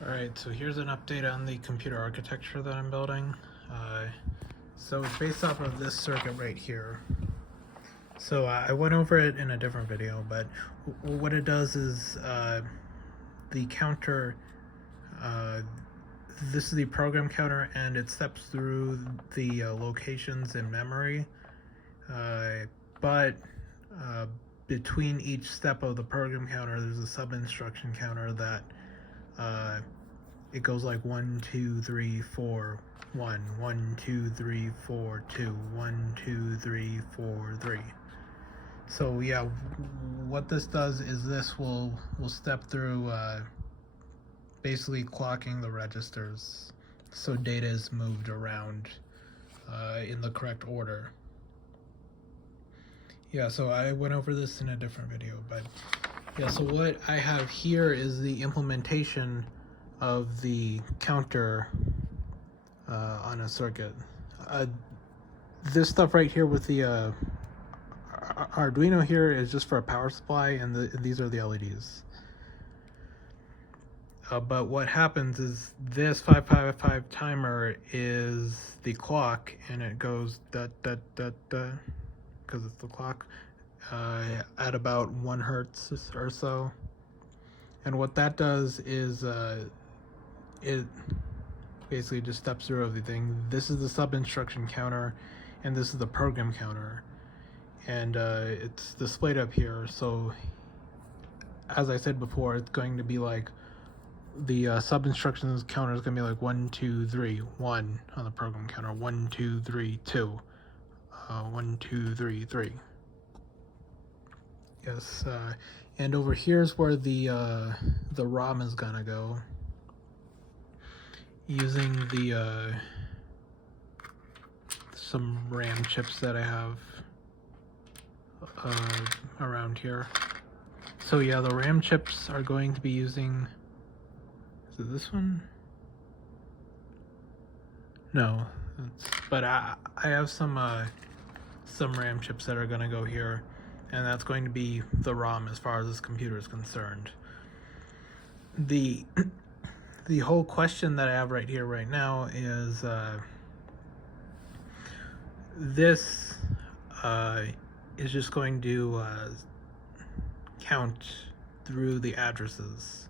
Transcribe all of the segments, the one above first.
Alright, so here's an update on the computer architecture that I'm building. So it's based off of this circuit right here. So I went over it in a different video, but what it does is the counter, this is the program counter, and it steps through the locations in memory, but between each step of the program counter there's a sub instruction counter that it goes like 1 2 3 4 1 1 2 3 4 2 1 2 3 4 3. So yeah, what this does is this will step through basically clocking the registers so data is moved around in the correct order. Yeah, so I went over this in a different video, but yeah, so what I have here is the implementation of the counter on a circuit. This stuff right here with the Arduino here is just for a power supply, and these are the LEDs. But what happens is this 555 timer is the clock, and it goes da da da da because it's the clock at about 1 hertz or so. And what that does is it basically just steps through everything. This is the sub instruction counter, and this is the program counter, and it's displayed up here. So as I said before, it's going to be like the sub instructions counter is going to be like 1 2 3 1 on the program counter, 1 2 3 2 1 2 3 3. Yes, and over here's where the ROM is gonna go, using the some RAM chips that I have around here. So yeah, the RAM chips are going to be using, is it this one? No, but I have some RAM chips that are going to go here, and that's going to be the ROM as far as this computer is concerned. The whole question that I have right here right now is this is just going to count through the addresses.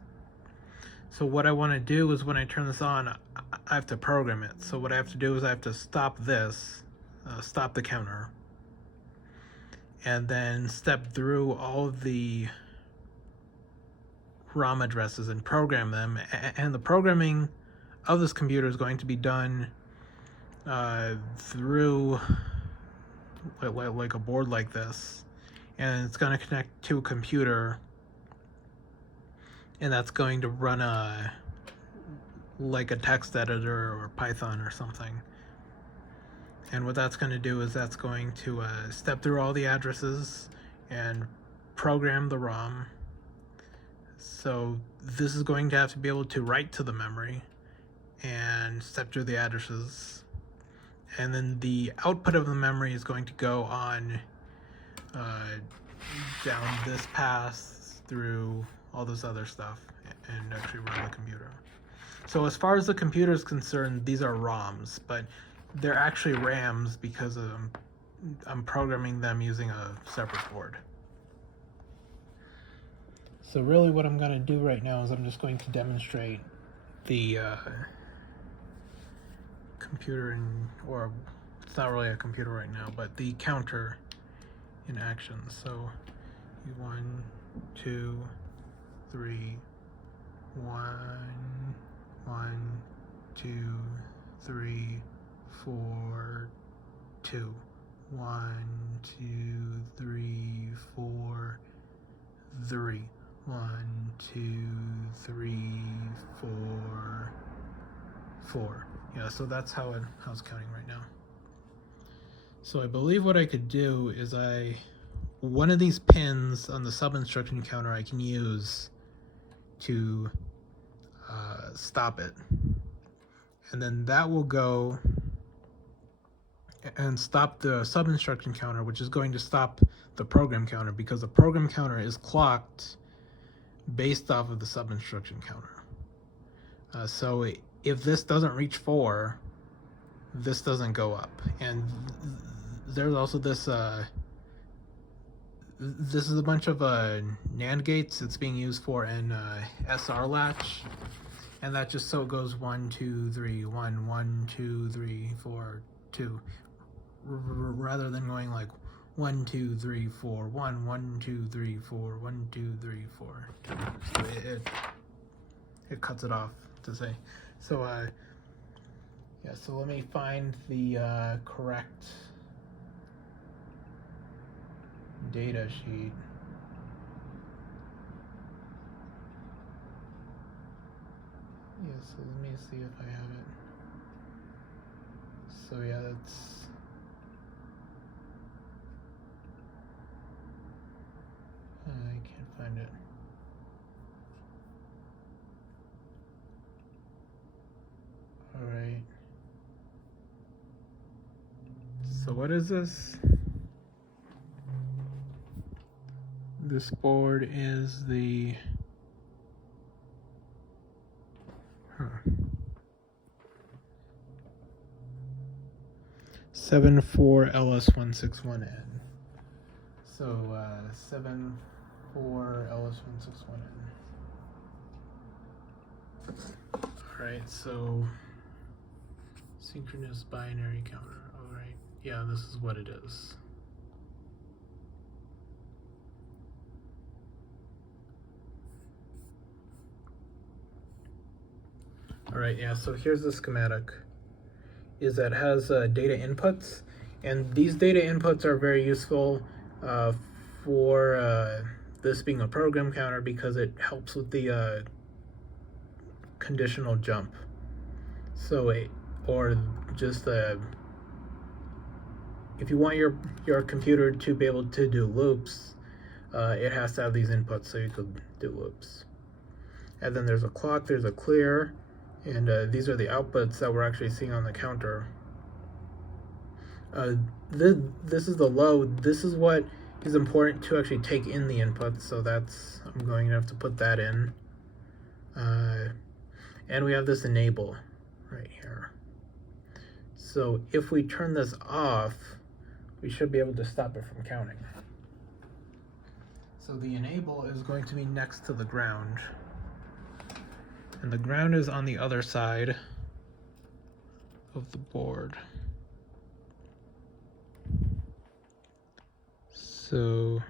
So what I want to do is when I turn this on, I have to program it. So what I have to do is I have to stop this, stop the counter, and then step through all of the ROM addresses and program them. And the programming of this computer is going to be done through like a board like this, and it's going to connect to a computer, and that's going to run like a text editor or Python or something. And what that's going to do is that's going to step through all the addresses and program the ROM. So this is going to have to be able to write to the memory and step through the addresses. And then the output of the memory is going to go on down this path through all this other stuff and actually run the computer. So as far as the computer is concerned, these are ROMs, but they're actually RAMs because I'm programming them using a separate board. So really what I'm going to do right now is I'm just going to demonstrate the computer or it's not really a computer right now, but the counter in action. So 1 2 3 1 1 2 3 4 2 1 2 3 4 3 1 2 3 4 4. Yeah, so that's how it's counting right now. So I believe what I could do is one of these pins on the sub instruction counter I can use to stop it, and then that will go and stop the sub instruction counter, which is going to stop the program counter, because the program counter is clocked based off of the sub instruction counter. So if this doesn't reach 4, this doesn't go up. And there's also this this is a bunch of NAND gates it's being used for an SR latch, and that just so it goes 1 2 3 1 1 2 3 4 2, rather than going like 1 2 3 4 1 1 2 3 4 1 2 3 4 2. So it cuts it off to say. So yeah, so let me find the correct data sheet. Yeah, so let me see if I have it. So yeah, that's I can't find it. All right. So what is this? This board is the 74LS161N. So 74LS161N. All right, so synchronous binary counter. All right, yeah, this is what it is. All right, yeah, so here's the schematic. Is that it has data inputs, and these data inputs are very useful for this being a program counter, because it helps with the conditional jump. So or just if you want your computer to be able to do loops, it has to have these inputs so you could do loops. And then there's a clock, there's a clear, and these are the outputs that we're actually seeing on the counter. This is the load. This is what is important to actually take in the inputs, so that's, I'm going to have to put that in. And we have this enable right here. So if we turn this off, we should be able to stop it from counting. So the enable is going to be next to the ground, and the ground is on the other side of the board. So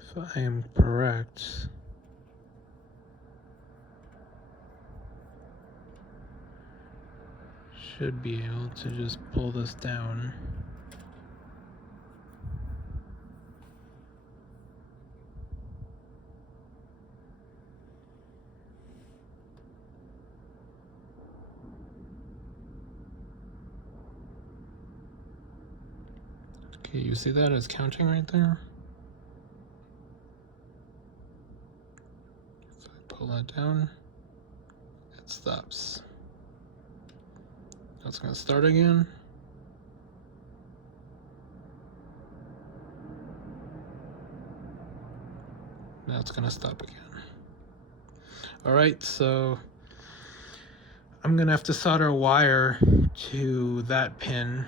if I am correct, should be able to just pull this down. Okay, you see that as counting right there? If I pull that down, it stops. That's going to start again. Now it's going to stop again. All right, so I'm going to have to solder a wire to that pin.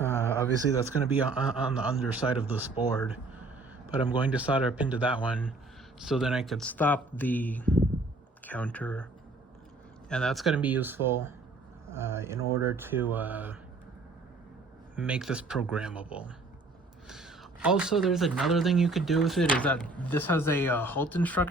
Obviously that's going to be on the underside of this board, but I'm going to solder a pin to that one so then I could stop the counter, and that's going to be useful in order to make this programmable. Also, there's another thing you could do with it, is that this has a halt instruction.